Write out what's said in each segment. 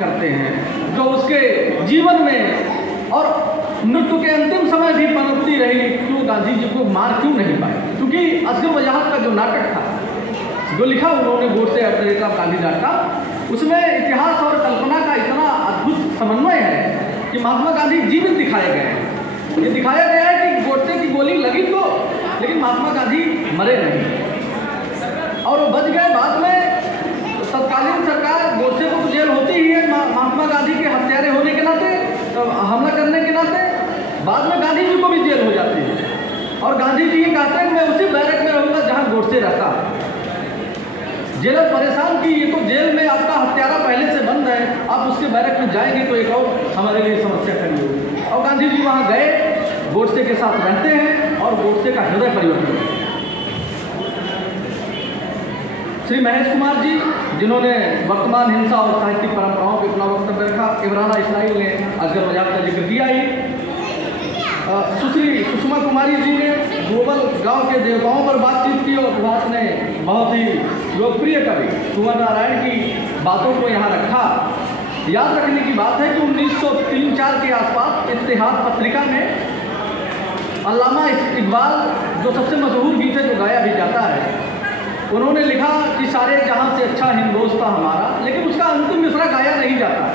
करते हैं, जो उसके जीवन में और मृत्यु के अंतिम समय भी पनपती रही कि वो गांधी जी को मार क्यों नहीं पाए। क्योंकि असगर वजाहत का जो नाटक था, जो लिखा उन्होंने Godse at the rate of गांधीजात का, उसमें इतिहास और कल्पना का इतना अद्भुत समन्वय है कि महात्मा गांधी जीवित दिखाए गए हैं। ये दिखाया गया है कि गोडसे की गोली लगी तो, लेकिन महात्मा गांधी मरे नहीं और वो बच गए। बाद में तत्कालीन सरकार गोडसे को जेल होती ही है महात्मा गांधी के हत्यारे होने के नाते, हमला करने के नाते। बाद में गांधी जी को भी जेल हो जाती है और गांधी जी ये कहते हैं कि मैं उसी बैरक में रहूँगा जहाँ गोडसे रहता है। जेलर परेशान कि ये तो जेल में आपका हत्यारा पहले से बंद है, आप उसके बैरक में जाएंगे तो एक और हमारे लिए समस्या खड़ी होगी। और गांधी जी वहाँ गए, गोडसे के साथ रहते हैं और गोडसे का हृदय परिवर्तन है। श्री महेश कुमार जी, जिन्होंने वर्तमान हिंसा और साहित्यिक परंपराओं पर अपना वक्तव्य रखा, इमरान इस्राइल ने असगर वजाहत का जिक्र किया ही, सुश्री सुषमा कुमारी जी ने ग्लोबल गांव के देवताओं पर बातचीत की और प्रभात ने बहुत ही लोकप्रिय कवि कुंवर नारायण की बातों को यहाँ रखा। याद रखने की बात है कि 1903-4 के आसपास इत्तेहाद पत्रिका में अल्लामा इकबाल, जो सबसे मशहूर गीत है जो गाया भी जाता है, उन्होंने लिखा कि सारे जहां से अच्छा हिंदोस्तां हमारा, लेकिन उसका अंतिम मिसरा गाया नहीं जाता है।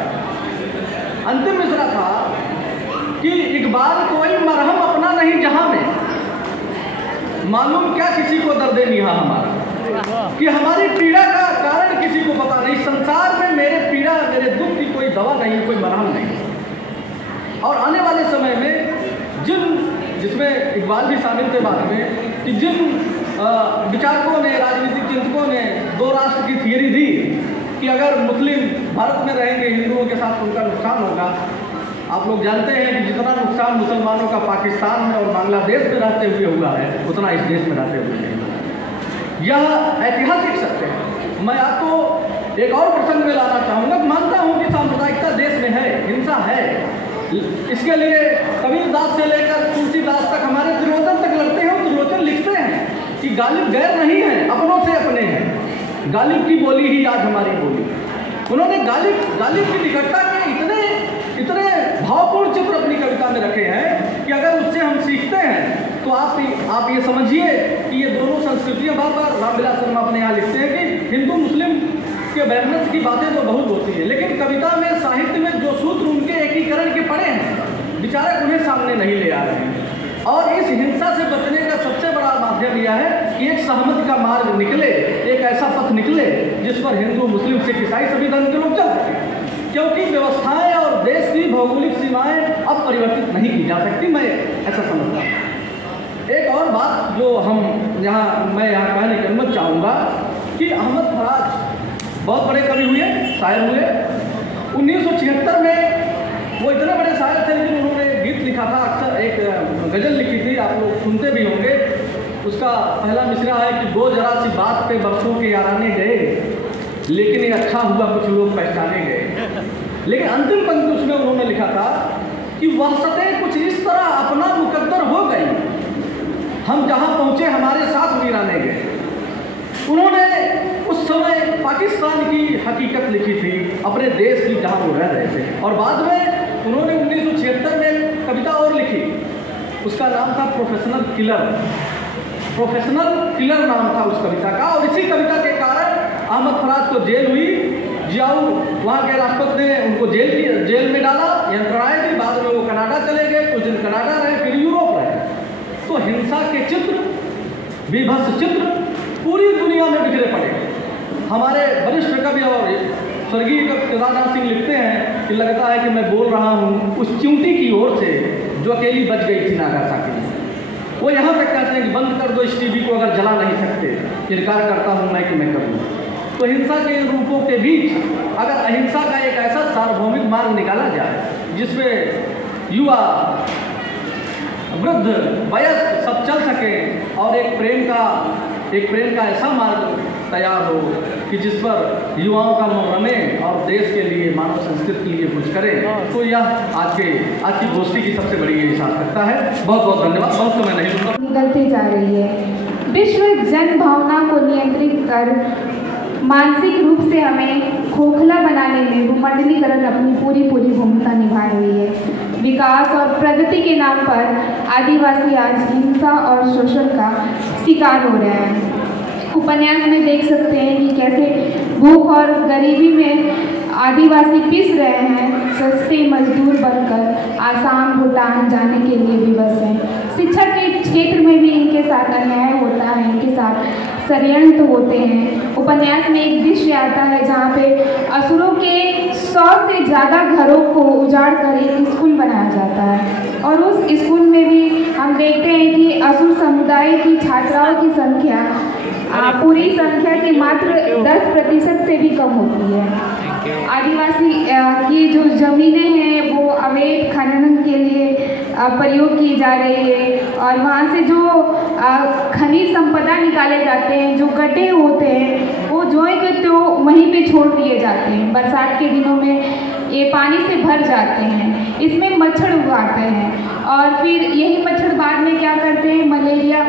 अंतिम मिसरा था कि इकबाल कोई मरहम अपना नहीं जहां में, मालूम क्या किसी को दर्द निहा हमारा, कि हमारी पीड़ा का कारण किसी को पता नहीं, संसार में मेरे पीड़ा मेरे दुख की कोई दवा नहीं, कोई मरहम नहीं। और आने वाले समय में जिसमें इकबाल भी शामिल थे बाद में, कि जिन विचारकों ने, राजनीतिक चिंतकों ने 2 राष्ट्र की थियरी दी कि अगर मुस्लिम भारत में रहेंगे हिंदुओं के साथ उनका नुकसान होगा। आप लोग जानते हैं कि जितना नुकसान मुसलमानों का पाकिस्तान में और बांग्लादेश में रहते हुए हुआ है, उतना इस देश में रहते हुए नहीं। यह ऐतिहासिक सत्य है। मैं आपको एक और प्रसंग में लाना चाहूँगा। मानता हूँ कि सांप्रदायिकता देश में है, हिंसा है, इसके लिए कबीरदास से लेकर तुलसीदास तक, हमारे त्रिलोचन तक लड़ते हैं। त्रिलोचन लिखते हैं कि गालिब गैर नहीं है, अपनों से अपने हैं, गालिब की बोली ही आज हमारी बोली। उन्होंने गालिब की निकटता के इतने भावपूर्ण चित्र अपनी कविता में रखे हैं कि अगर उससे हम सीखते हैं तो आप ये समझिए कि ये दोनों संस्कृतियाँ, बार रामविलास शर्मा अपने यहाँ लिखते हैं कि हिंदू मुस्लिम के वैमनस्य की बातें तो बहुत होती है, लेकिन कविता में, साहित्य में जो सूत्र उनके एकीकरण के पड़े हैं, विचारक उन्हें सामने नहीं ले आ रहे हैं। और इस हिंसा से बचने का सबसे बड़ा माध्यम यह है कि एक सहमति का मार्ग निकले, एक ऐसा पथ निकले जिस पर हिंदू मुस्लिम सिख ईसाई सभी धर्म के लोग चल सकें। क्योंकि व्यवस्थाएं और देश की भौगोलिक सीमाएं अब परिवर्तित नहीं की जा सकती, मैं ऐसा समझता हूँ। एक और बात जो मैं यहाँ कहने की अनुमति चाहूँगा कि अहमद फराज बहुत बड़े कवि हुए, शायर हुए। 1976 में वो इतने बड़े शायर थे, लेकिन उन्होंने गीत लिखा था, अक्सर एक गज़ल लिखी थी, आप लोग सुनते भी होंगे। उसका पहला मिसरा है कि दो जरा सी बात पे बरसों के याराने गए, लेकिन ये अच्छा हुआ कुछ लोग पहचाने गए। लेकिन अंतिम पंक्ति उसमें उन्होंने लिखा था कि वहशतें कुछ इस तरह अपना मुकद्दर हो गई, हम जहाँ पहुँचे हमारे साथ वीराने गए। उन्होंने उस समय पाकिस्तान की हकीकत लिखी थी, अपने देश की जहाँ वो रह रहे थे। और बाद में उन्होंने 1976 में कविता और लिखी, उसका नाम था प्रोफेशनल किलर नाम था उस कविता का। और इसी कविता के कारण अहमद फराज को जेल हुई। जियाऊ वहाँ के राष्ट्रपति ने उनको जेल में डाला, यंत्रणाएं दी। बाद में वो कनाडा चले गए, कुछ दिन कनाडा रहे, फिर यूरोप रहे। तो हिंसा के चित्र, विभत्स चित्र पूरी दुनिया में बिखरे पड़े। हमारे वरिष्ठ कवि और स्वर्गीय केदारनाथ सिंह लिखते हैं कि लगता है कि मैं बोल रहा हूँ उस चिंटी की ओर से जो अकेली बच गई थी नागासाकी। वो यहाँ तक कहते हैं कि बंद कर दो इस टीवी को, अगर जला नहीं सकते, इनकार करता हूँ मैं कि मैं करूँ। तो हिंसा के रूपों के बीच अगर अहिंसा का एक ऐसा सार्वभौमिक मार्ग निकाला जाए जिसमें युवा, वृद्ध, वयस्क सब चल सकें और एक प्रेम का ऐसा मार्ग तैयार हो कि जिस पर युवाओं का मन रमे और देश के लिए, मानव संस्कृति के लिए कुछ करे, तो यह आज की गोष्ठी की सबसे बड़ी ये सार्थकता है। बहुत बहुत धन्यवाद। बहुत समय नहीं लूँगा। निकलती जा रही है। विश्व जन भावना को नियंत्रित कर मानसिक रूप से हमें खोखला बनाने में भूमंडलीकरण अपनी पूरी भूमिका निभा रही है। विकास और प्रगति के नाम पर आदिवासी आज हिंसा और शोषण का शिकार हो रहे हैं। उपन्यास में देख सकते हैं कि कैसे भूख और गरीबी में आदिवासी पिस रहे हैं, सस्ते मजदूर बनकर आसाम भूटान जाने के लिए विवश हैं। शिक्षा के क्षेत्र में भी इनके साथ अन्याय होता है, इनके साथ षड्यंत्र होते हैं। उपन्यास में एक दृश्य आता है जहाँ पे असुरों के 100 से ज़्यादा घरों को उजाड़ कर एक स्कूल बनाया जाता है और उस स्कूल में भी हम देखते हैं कि असुर समुदाय की छात्राओं की संख्या पूरी संख्या के मात्र 10% से भी कम होती है। आदिवासी की जो ज़मीनें हैं वो अवैध खनन के लिए प्रयोग की जा रही है और वहाँ से जो खनिज संपदा निकाले जाते हैं, जो गड्ढे होते हैं वो जो है कि तो वहीं पे छोड़ दिए जाते हैं। बरसात के दिनों में ये पानी से भर जाते हैं, इसमें मच्छर उगाते हैं और फिर यही मच्छर बाद में क्या करते हैं, मलेरिया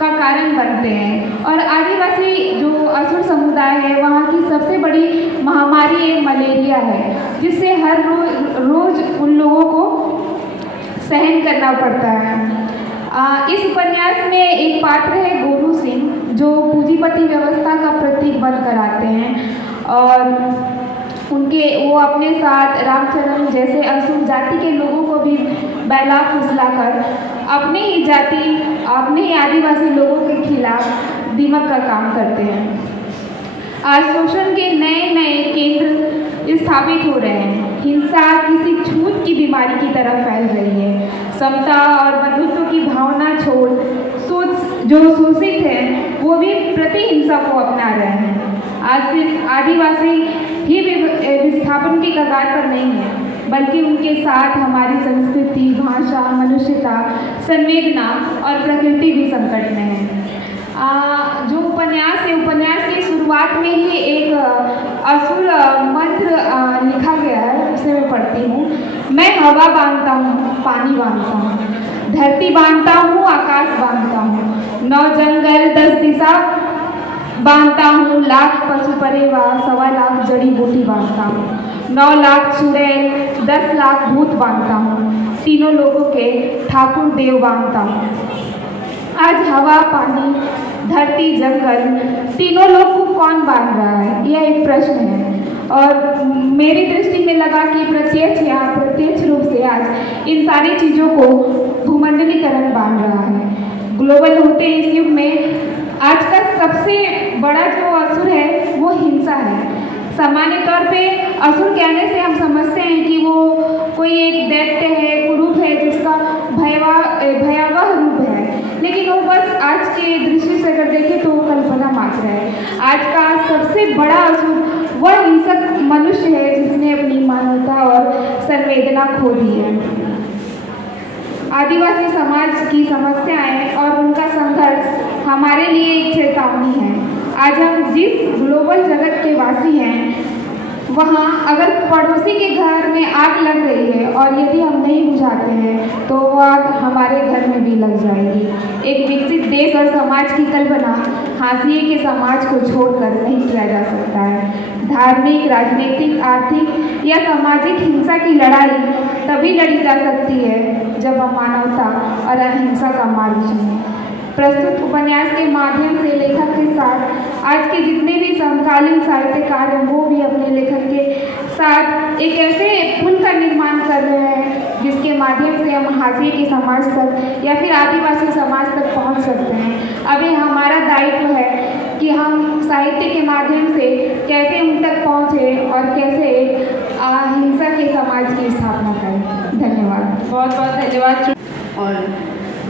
का कारण बनते हैं। और आदिवासी जो असुर समुदाय है वहाँ की सबसे बड़ी महामारी एक मलेरिया है, जिससे हर रोज उन लोगों को सहन करना पड़ता है। इस उपन्यास में एक पात्र है गोरू सिंह, जो पूंजीपति व्यवस्था का प्रतीक बनकर आते हैं और वो अपने साथ रामचरण जैसे असुर जाति के लोगों को भी बहला फुसलाकर अपने ही जाति, अपने ही आदिवासी लोगों के खिलाफ दिमक का काम करते हैं। आज शोषण के नए नए केंद्र स्थापित हो रहे हैं। हिंसा किसी छूत की बीमारी की तरह फैल रही है। समता और बंधुत्व की भावना छोड़ जो शोषित हैं वो भी प्रतिहिंसा को अपना रहे हैं। आज सिर्फ आदिवासी ही विस्थापन की कगार पर नहीं है, बल्कि उनके साथ हमारी संस्कृति, भाषा, मनुष्यता, संवेदना और प्रकृति भी संकट में है। जो उपन्यास है, उपन्यास की शुरुआत में ही एक असुर मंत्र लिखा गया है, उसे मैं पढ़ती हूँ। मैं हवा बांधता हूँ, पानी बांधता हूँ, धरती बांधता हूँ, आकाश बांधता हूँ, 9 जंगल 10 दिशा बांधता हूँ, लाख पशु परेवा 1.25 लाख जड़ी बूटी बांधता हूँ, 9 लाख चुड़ैल 10 लाख भूत बांधता हूँ, तीनों लोगों के ठाकुर देव बांधता हूँ। आज हवा, पानी, धरती, जंगल, तीनों लोग को कौन बांध रहा है, यह एक प्रश्न है। और मेरी दृष्टि में लगा कि प्रत्यक्ष रूप से आज इन सारी चीज़ों को भूमंडलीकरण बांध रहा है। ग्लोबल होते इस युग में आज का सबसे बड़ा जो असुर है वो हिंसा है। सामान्य तौर पे असुर कहने से हम समझते हैं कि वो कोई एक दैत्य है, कुरूप है, जिसका भयावह रूप है, लेकिन वो बस आज के दृष्टि से अगर देखें तो वो कल्पना मात्र है। आज का सबसे बड़ा असुर वह हिंसक मनुष्य है जिसने अपनी मानवता और संवेदना खो दी है। आदिवासी समाज की समस्याएं और उनका संघर्ष हमारे लिए एक चेतावनी है। आज हम जिस ग्लोबल जगत के वासी हैं, वहाँ अगर पड़ोसी के घर में आग लग रही है और यदि हम नहीं बुझाते हैं तो वो आग हमारे घर में भी लग जाएगी। एक विकसित देश और समाज की कल्पना हाशिए के समाज को छोड़कर नहीं किया जा सकता है। धार्मिक, राजनीतिक, आर्थिक या सामाजिक हिंसा की लड़ाई तभी लड़ी जा सकती है जब हम मानवता और अहिंसा का मार्ग चुनें। प्रस्तुत उपन्यास के माध्यम से लेखक के साथ आज के जितने भी समकालीन साहित्यकार हैं वो भी अपने लेखन के साथ एक ऐसे पुल का निर्माण कर रहे हैं जिसके माध्यम से हम हाशिए के समाज तक या फिर आदिवासी समाज तक पहुंच सकते हैं। अभी हमारा दायित्व है कि हम साहित्य के माध्यम से कैसे उन तक पहुँचे और कैसे हिंसा के समाज की स्थापना करें। धन्यवाद, बहुत बहुत धन्यवाद। और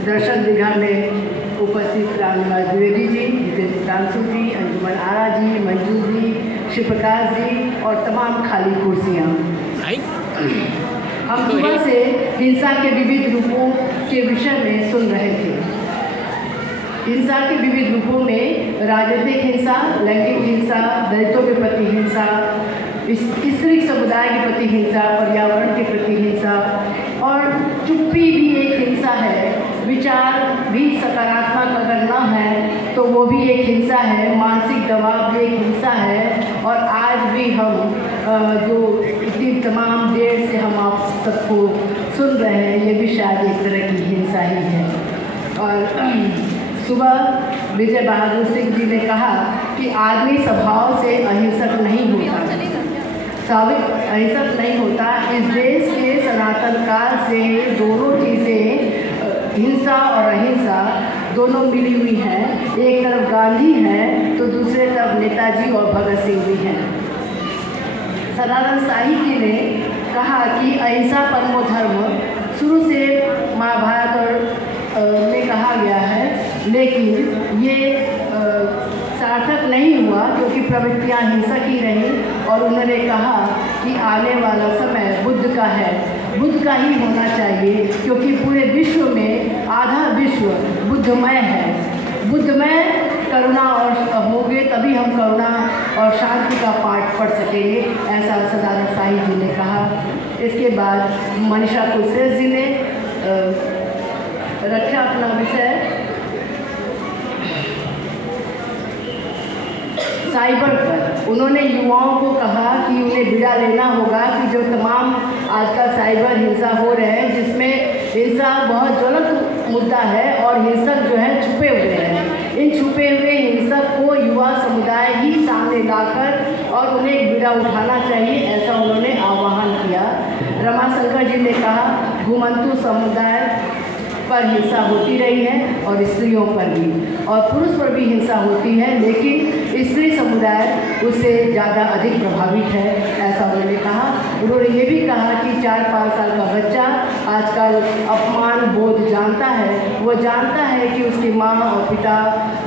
दर्शक दीघा में उपस्थित रामनिवास द्विवेदी जी, जितेंद्र प्रांशु जी, अंजुमन आरा जी, मंजू जी, शिव प्रकाश जी और तमाम खाली कुर्सियाँ। हम सुबह से हिंसा के विविध रूपों के विषय में सुन रहे थे। हिंसा के विविध रूपों में राजनीतिक हिंसा, लैंगिक हिंसा, दलितों के प्रति हिंसा, स्त्री समुदाय के प्रति हिंसा, पर्यावरण के प्रति हिंसा और चुप्पी भी एक हिंसा है। विचार भी सकारात्मक और अगर न है तो वो भी एक हिंसा है, मानसिक दबाव भी एक हिंसा है। और आज भी हम जो इतनी तमाम देर से हम आप सबको सुन रहे हैं, ये भी शायद एक तरह की हिंसा ही है। और सुबह विजय बहादुर सिंह जी ने कहा कि आदमी स्वभाव से अहिंसक नहीं होता, स्वाभाविक अहिंसक नहीं होता। इस देश के सनातन काल से दोनों चीज़ें, हिंसा और अहिंसा दोनों मिली हुई हैं। एक तरफ गांधी हैं तो दूसरे तरफ नेताजी और भगत सिंह भी हैं। सदानंद साई जी ने कहा कि अहिंसा परमो धर्म शुरू से महाभारत और में कहा गया है, लेकिन ये सार्थक नहीं हुआ क्योंकि प्रवृत्तियाँ हिंसक ही रहीं। और उन्होंने कहा कि आने वाला समय बुद्ध का है, बुद्ध का ही होना चाहिए क्योंकि पूरे विश्व में आधा विश्व बुद्धमय है। बुद्धमय करुणा और होगे तभी हम करुणा और शांति का पाठ पढ़ सकेंगे, ऐसा सदानंद साई जी ने कहा। इसके बाद मनीषा कुलश्रेष्ठ जी ने रखा अपना विषय साइबर पर। उन्होंने युवाओं को कहा कि उन्हें विदा लेना होगा कि जो तमाम आजकल साइबर हिंसा हो रहे हैं, जिसमें हिंसा बहुत ज्वलंत मुद्दा है और हिंसक जो है छुपे हुए हैं। इन छुपे हुए हिंसक को युवा समुदाय ही सामने लाकर और उन्हें एक विदा उठाना चाहिए, ऐसा उन्होंने आह्वान किया। रमाशंकर जी ने कहा घुमंतु समुदाय पर हिंसा होती रही है और स्त्रियों पर भी, और पुरुष पर भी हिंसा होती है, लेकिन स्त्री समुदाय उससे ज़्यादा अधिक प्रभावित है, ऐसा उन्होंने कहा। उन्होंने ये भी कहा कि 4-5 साल का बच्चा आजकल अपमान बोध जानता है। वो जानता है कि उसकी माँ और पिता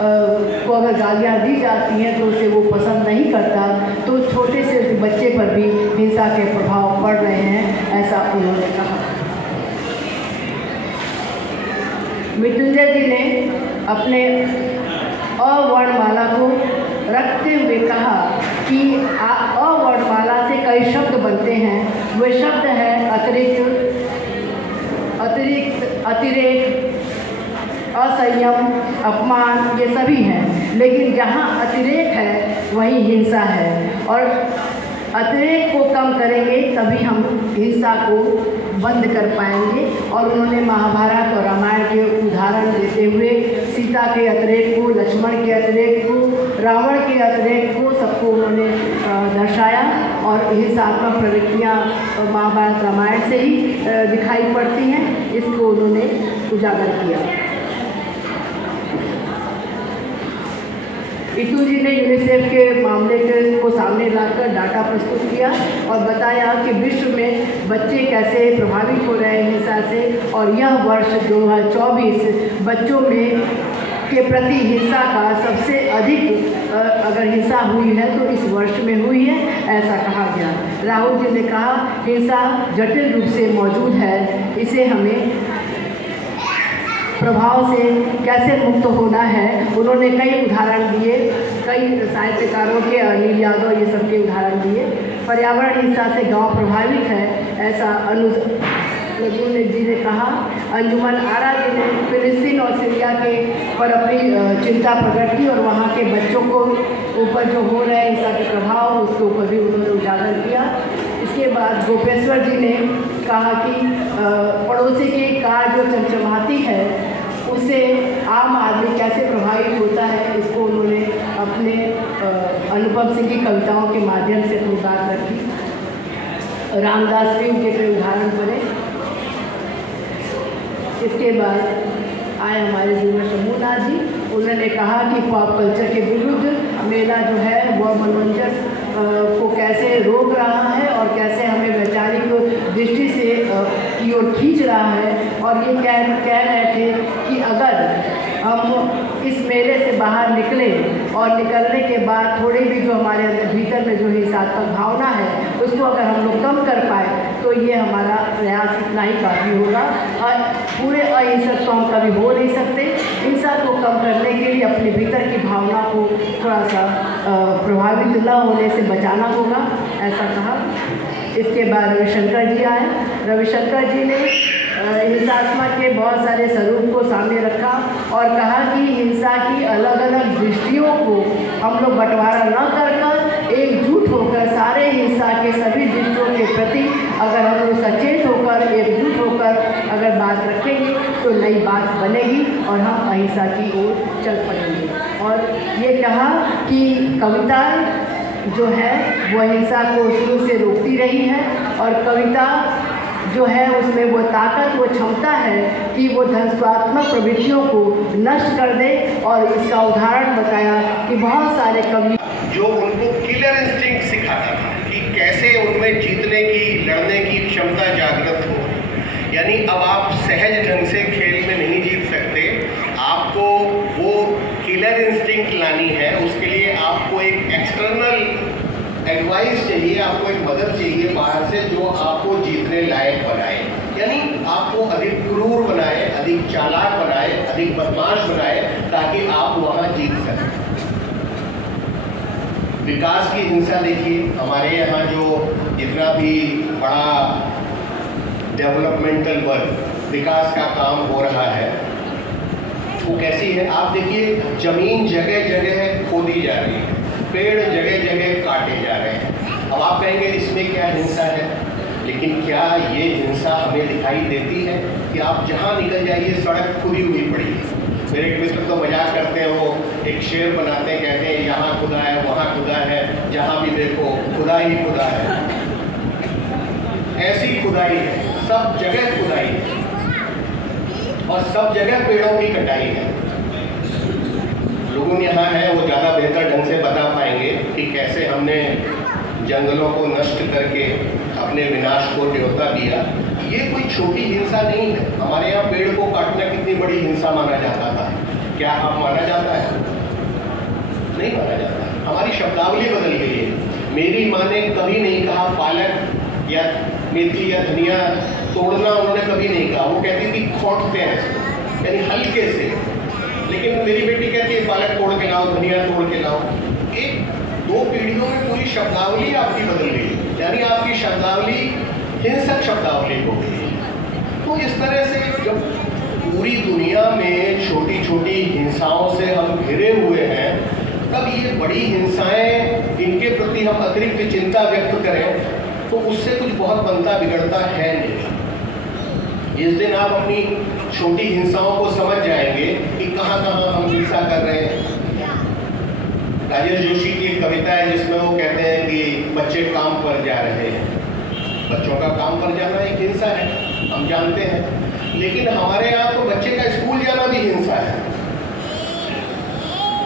को अगर गालियाँ दी जाती हैं तो उसे वो पसंद नहीं करता, तो छोटे से बच्चे पर भी हिंसा के प्रभाव पड़ रहे हैं, ऐसा उन्होंने कहा। मृत्युंजय जी ने अपने अवर्णमाला को रखते हुए कहा कि अवर्णमाला से कई शब्द बनते हैं। वे शब्द हैं अतिरेक, असंयम, अपमान, ये सभी हैं। लेकिन जहाँ अतिरेक है वहीं हिंसा है, और अतिरेक को कम करेंगे तभी हम हिंसा को बंद कर पाएंगे। और उन्होंने महाभारत और रामायण के उदाहरण देते हुए सीता के अतिरेक को, लक्ष्मण के अतिरेक को, रावण के अतिरेक को, सबको उन्होंने दर्शाया। और हिंसात्मक प्रवृत्तियाँ महाभारत रामायण से ही दिखाई पड़ती हैं, इसको उन्होंने उजागर किया। इतू जी ने यूनिसेफ के मामले को सामने लाकर डाटा प्रस्तुत किया और बताया कि विश्व में बच्चे कैसे प्रभावित हो रहे हैं हिंसा से, और यह वर्ष 2024 बच्चों में के प्रति हिंसा का सबसे अधिक अगर हिंसा हुई है तो इस वर्ष में हुई है, ऐसा कहा गया। राहुल जी ने कहा हिंसा जटिल रूप से मौजूद है, इसे हमें प्रभाव से कैसे मुक्त होना है। उन्होंने कई उदाहरण दिए, कई साहित्यकारों के, अनिल यादव ये सब के उदाहरण दिए। पर्यावरण हिंसा से गांव प्रभावित है, ऐसा अनुज जी ने कहा। अंजुमन आरा जी ने फिलिस्तीन और सीरिया के पर अपनी चिंता प्रकट की और वहाँ के बच्चों को ऊपर जो हो रहे हैं हिंसा के प्रभाव, उसके ऊपर भी उन्होंने उजागर किया। इसके बाद गोपेश्वर जी ने कहा कि पड़ोसी की कार जो चमचमाती है उससे आम आदमी कैसे प्रभावित होता है, इसको उन्होंने अपने अनुपम सिंह की कविताओं के माध्यम से अपनी बात रखी। रामदास जी के कई उदाहरण पढ़े। इसके बाद आए हमारे जीवन शंभूनाथ जी, उन्होंने कहा कि पॉप कल्चर के विरुद्ध मेला जो है वह मनोरंजन को कैसे रोक रहा है और कैसे हमें वैचारिक दृष्टि से की ओर खींच रहा है। और ये कह रहे थे कि अगर हम इस मेले से बाहर निकले और निकलने के बाद थोड़ी भी जो हमारे भीतर में जो हिंसात्मक भावना है उसको अगर हम लोग कम कर पाए तो ये हमारा प्रयास इतना ही काफ़ी होगा। और पूरे अहिंसक तो हम कभी हो नहीं सकते। हिंसा को कम करने के लिए अपने भीतर की भावना को थोड़ा सा प्रभावित न होने से बचाना होगा, ऐसा कहा। इसके बाद रविशंकर जी आए। रविशंकर जी ने हिंसात्मक के बहुत सारे स्वरूप को सामने रखा और कहा कि हिंसा की अलग अलग दृष्टियों को हम लोग बंटवारा न कर एकजुट होकर सारे हिंसा के सभी दृष्टियों के प्रति अगर हम लोग सचेत होकर एकजुट होकर अगर बात रखेंगे तो नई बात बनेगी और हम अहिंसा की ओर चल पड़ेंगे। और ये कहा कि कविता जो है वो हिंसा को शुरू से रोकती रही है और कविता जो है उसमें वो ताकत वो क्षमता है कि वो ध्वंसात्मक प्रवृत्तियों को नष्ट कर दे। और इसका उदाहरण बताया कि बहुत सारे कवि जो उनको किलर इंस्टिंक्ट सिखाता था कि कैसे उनमें जीतने की लड़ने की क्षमता जागृत हो। यानी अब आप सहज ढंग से खेल में नहीं जीत सकते, आपको वो किलर इंस्टिंक्ट लानी है। उसके लिए आपको एक एक्सटर्नल एडवाइस चाहिए, आपको एक मदद चाहिए बाहर से जो आपको जीतने लायक बनाए, यानी आपको अधिक क्रूर बनाए, अधिक चालाक बनाए, अधिक बदमाश बनाए ताकि आप वहां जीत सकें। विकास की हिंसा देखिए, हमारे यहाँ जो जितना भी बड़ा डेवलपमेंटल वर्क विकास का काम हो रहा है वो कैसी है आप देखिए। जमीन जगह जगह खोदी जा रही है, पेड़ जगह जगह काटे जा रहे हैं। अब आप कहेंगे इसमें क्या हिंसा है, लेकिन क्या ये हिंसा हमें दिखाई देती है कि आप जहाँ निकल जाइए सड़क खुदी हुई पड़ी है। मेरे एक मित्र तो मजाक करते हैं, वो एक शेर बनाते हैं, कहते हैं यहाँ खुदा है वहाँ खुदा है, जहाँ भी देखो खुदा ही खुदा है। ऐसी खुदाई है, सब जगह खुदाई है और सब जगह पेड़ों की कटाई है। लोगों यहाँ हैं वो ज़्यादा बेहतर ढंग से बता पाएंगे कि कैसे हमने जंगलों को नष्ट करके अपने विनाश को न्योता दिया। ये कोई छोटी हिंसा नहीं है। हमारे यहाँ पेड़ को काटना कितनी बड़ी हिंसा माना जाता था, क्या अब माना जाता है? नहीं माना जाता। हमारी शब्दावली बदल गई है। मेरी माँ ने कभी नहीं कहा पालक या मेथी या धनिया तोड़ना, उन्होंने कभी नहीं कहा। वो कहती थी खोटते हैं, यानी हल्के से। लेकिन मेरी बेटी कहती है पालक तोड़ के लाओ, धनिया तोड़ के लाओ। एक दो पीढ़ियों में पूरी शब्दावली आपकी बदल गई, यानी आपकी शब्दावली हिंसक शब्दावली हो गई। तो इस तरह से जब पूरी दुनिया में छोटी छोटी हिंसाओं से हम घिरे हुए हैं, तब ये बड़ी हिंसाएं इनके प्रति हम अतिरिक्त चिंता व्यक्त करें तो उससे कुछ बहुत बनता बिगड़ता है नहीं। जिस दिन आप अपनी छोटी हिंसाओं को समझ जाएंगे कि कहाँ कहाँ हम हिंसा कर रहे हैं। राजेश जोशी की एक कविता है जिसमें वो कहते हैं कि बच्चे काम पर जा रहे हैं। बच्चों का काम पर जाना एक हिंसा है, हम जानते हैं। लेकिन हमारे यहाँ तो बच्चे का स्कूल जाना भी हिंसा है।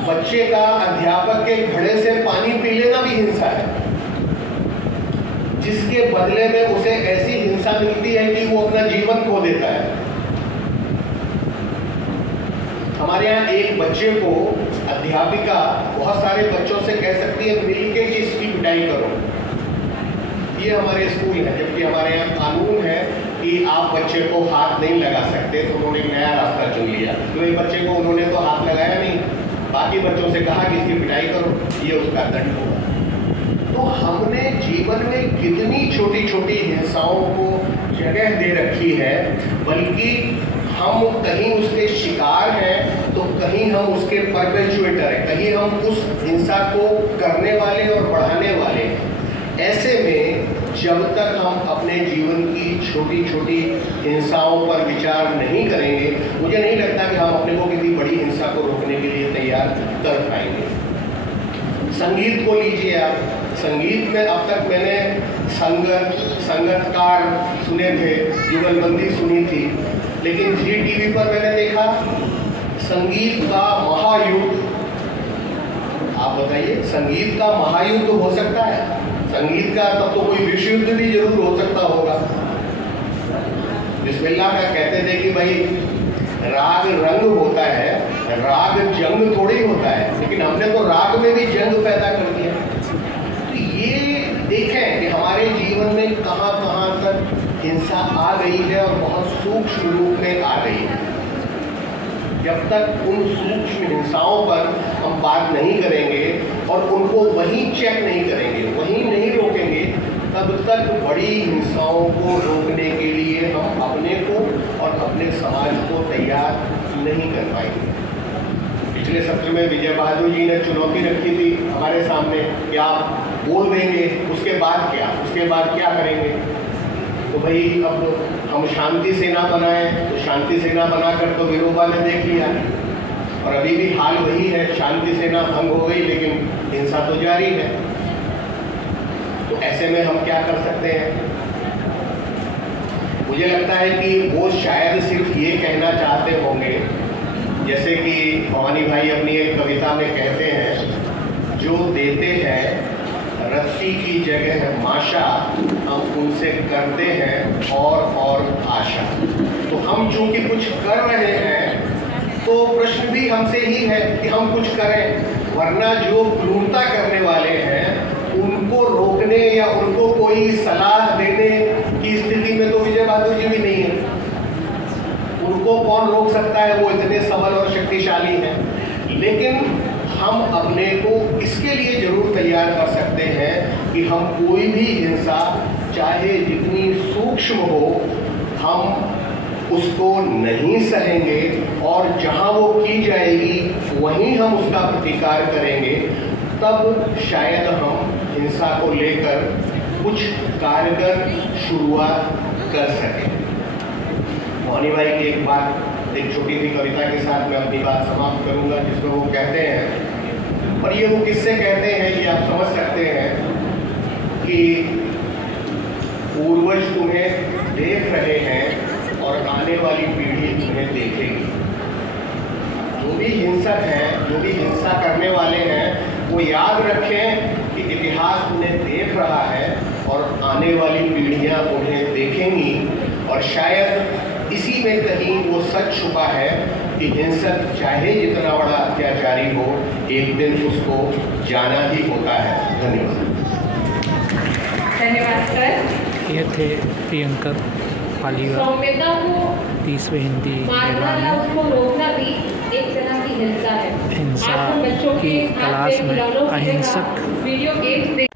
बच्चे का अध्यापक के घड़े से पानी पी लेना भी हिंसा है, जिसके बदले में उसे ऐसी हिंसा मिलती है कि वो अपना जीवन खो देता है। हमारे यहाँ एक बच्चे को अध्यापिका बहुत सारे बच्चों से कह सकती है मिलके कि इसकी पिटाई करो। ये हमारे स्कूल है, जबकि हमारे यहाँ कानून है कि आप बच्चे को हाथ नहीं लगा सकते। तो उन्होंने एक नया रास्ता चुन लिया। तो एक बच्चे को उन्होंने तो हाथ लगाया नहीं, बाकी बच्चों से कहा कि इसकी पिटाई करो, ये उसका दंड होगा। तो हमने जीवन में कितनी छोटी छोटी हिंसाओं को जगह दे रखी है, बल्कि हम कहीं उसके शिकार हैं तो कहीं हम उसके परपेचुएटर हैं, कहीं हम उस हिंसा को करने वाले और बढ़ाने वाले हैं। ऐसे में जब तक हम अपने जीवन की छोटी छोटी हिंसाओं पर विचार नहीं करेंगे, मुझे नहीं लगता कि हम अपने को किसी बड़ी हिंसा को रोकने के लिए तैयार कर पाएंगे। संगीत को लीजिए आप, संगीत में अब तक मैंने संगतकार सुने थे, जुगलबंदी सुनी थी, लेकिन जी टीवी पर मैंने देखा संगीत का महायुद्ध। आप बताइए, संगीत का महायुद्ध हो सकता है? संगीत का तब तो कोई विश्व युद्ध भी जरूर हो सकता होगा। बिस्मिल्लाह का कहते थे कि भाई राग रंग होता है, राग जंग थोड़ी होता है, लेकिन हमने तो राग में भी जंग पैदा कर दिया। तो ये देखें कि हमारे जीवन में कहाँ कहाँ तक हिंसा आ गई है और बहुत सूक्ष्म रूप में आ गई है। जब तक उन सूक्ष्म हिंसाओं पर हम बात नहीं करेंगे और उनको वहीं चेक नहीं करेंगे, वहीं नहीं रोकेंगे, तब तक बड़ी हिंसाओं को रोकने के लिए हम अपने को और अपने समाज को तैयार नहीं कर पाएंगे। पिछले सत्र में विजय बहादुर जी ने चुनौती रखी थी हमारे सामने कि आप बोल देंगे, उसके बाद क्या करेंगे। तो भाई अब हम शांति सेना बनाएं, तो शांति सेना बनाकर तो विनोबा ने देख लिया, और अभी भी हाल वही है, शांति सेना भंग हो गई लेकिन हिंसा तो जारी है। तो ऐसे में हम क्या कर सकते हैं? मुझे लगता है कि वो शायद सिर्फ ये कहना चाहते होंगे, जैसे कि भवानी भाई अपनी एक कविता में कहते हैं, जो देते हैं रत्ती की जगह माशा, हम उनसे करते हैं और आशा। तो हम चूंकि कुछ कर रहे हैं तो प्रश्न भी हमसे ही है कि हम कुछ करें, वरना जो क्रूरता करने वाले हैं उनको रोकने या उनको कोई सलाह देने की स्थिति में तो विजय बहादुर जी भी नहीं है। उनको कौन रोक सकता है? वो इतने सबल और शक्तिशाली हैं। लेकिन हम अपने को इसके लिए जरूर तैयार कर सकते हैं कि हम कोई भी हिंसा, चाहे जितनी सूक्ष्म हो, हम उसको नहीं सहेंगे, और जहां वो की जाएगी वहीं हम उसका प्रतिकार करेंगे। तब शायद हम हिंसा को लेकर कुछ कारगर शुरुआत कर सकें। भवानी भाई की एक छोटी सी कविता के साथ मैं अपनी बात समाप्त करूंगा, जिसमें वो कहते हैं, और ये वो किससे कहते हैं कि आप समझ सकते हैं कि पूर्वज तुम्हें देख रहे हैं और आने वाली पीढ़ी तुम्हें देखेगी। जो भी हिंसक हैं, जो भी हिंसा करने वाले हैं, वो याद रखें कि इतिहास उन्हें देख रहा है और आने वाली पीढ़ियां उन्हें देखेंगी। और शायद इसी में कहीं वो सच छुपा है कि हिंसक चाहे जितना बड़ा अत्याचारी हो, एक दिन उसको जाना ही होता है। धन्यवाद। धन्यवाद सर। ये थे प्रियंकर पालीवाल, सौम्यता को 30वें हिंदी मारना मैदान या में उसको रोकना भी एक तरह की हिंसा है। हिंसा आजकल बच्चों की के हाथ तलाश में में खिलौनों की जगह अहिंसक वीडियो गेम्स